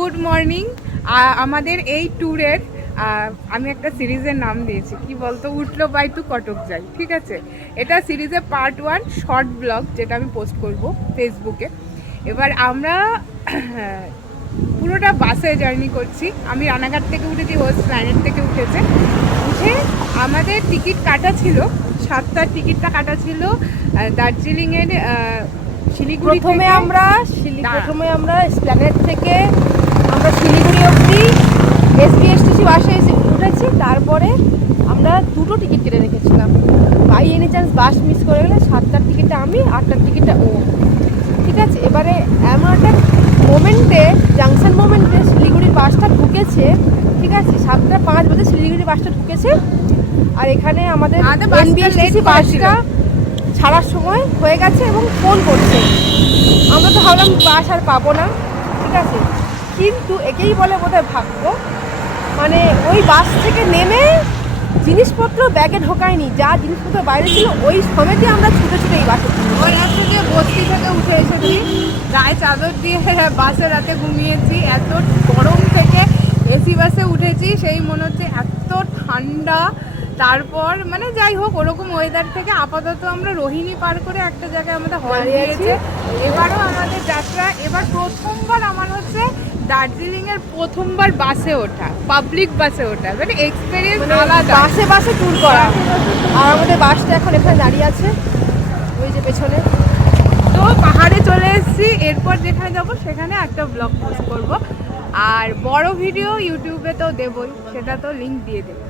Good morning. আমাদের এই ট্যুরের আমি একটা সিরিজের নাম দিয়েছি, কি বলতো, উঠলো বাই টু কটক যাই। ঠিক আছে, এটা সিরিজের পার্ট 1 শর্ট ব্লগ, যেটা আমি পোস্ট করব ফেসবুকে। এবার আমরা পুরোটা বাসে জার্নি করছি। আমি রানাঘাট থেকে উঠেছি, হোস্ট প্ল্যানেট থেকে উঠে আমাদের টিকিট কাটা ছিল 7টার টিকিটটা কাটা ছিল দার্জিলিংয়ের শিলিগুড়ি। প্রথমে আমরা প্ল্যানেট থেকে আমরা শিলিগুড়ি অবধি এসবিএসটিসি বাসে এসে উঠেছি। তারপরে আমরা দুটো টিকিট কেটে রেখেছিলাম, by any chance bus miss করে গেলে 7টার টিকিটটা আমি, 8টার টিকিটটা ও। ঠিক আছে, এবারে এমন একটা মোমেন্টে, জাংশন মোমেন্টে শিলিগুড়ির বাসটা ঢুকেছে। ঠিক আছে, 7:05 বাজে শিলিগুড়ির বাসটা ঢুকেছে। আর এখানে আমাদের এনবিএসটিসি বাসটা ছাড়ার সময় হয়ে গেছে এবং ফোন করছে। আমরা তো ভাবলাম বাস আর পাবো না। ঠিক আছে, কিন্তু একেই বলে বোধহয় ভাগ্য। মানে ওই বাস থেকে নেমে জিনিসপত্র ব্যাগে ঢোকায়নি, যা জিনিসপত্র বাইরে ছিল ওই সমেতে আমরা ছুটে ছুটে এই বাসে ওই থেকে বস্তি থেকে উঠে এসেছি, গায়ে চাদর দিয়ে বাসে রাতে ঘুমিয়েছি। এত গরম থেকে এসি বাসে উঠেছি, সেই মনে হচ্ছে এত ঠান্ডা। তারপর মানে যাই হোক, ওরকম ওয়েদার থেকে আপাতত আমরা রোহিণী পার করে একটা জায়গায় আমাদের হল দিয়েছে। এবারও আমাদের যাত্রা, এবার প্রথমবার আমার হচ্ছে দার্জিলিংয়ের প্রথমবার বাসে ওঠা, পাবলিক বাসে ওঠা, মানে এক্সপিরিয়েন্স আলাদা। বাসে ট্যুর করা। আর আমাদের বাসটা এখন এখানে দাঁড়িয়ে আছে, ওই যে পেছনে। তো পাহাড়ে চলে এসেছি, এরপর যেখানে যাব সেখানে একটা ব্লগ পোস্ট করব, আর বড় ভিডিও ইউটিউবে তো দেবই, সেটা তো লিঙ্ক দিয়ে দেবো।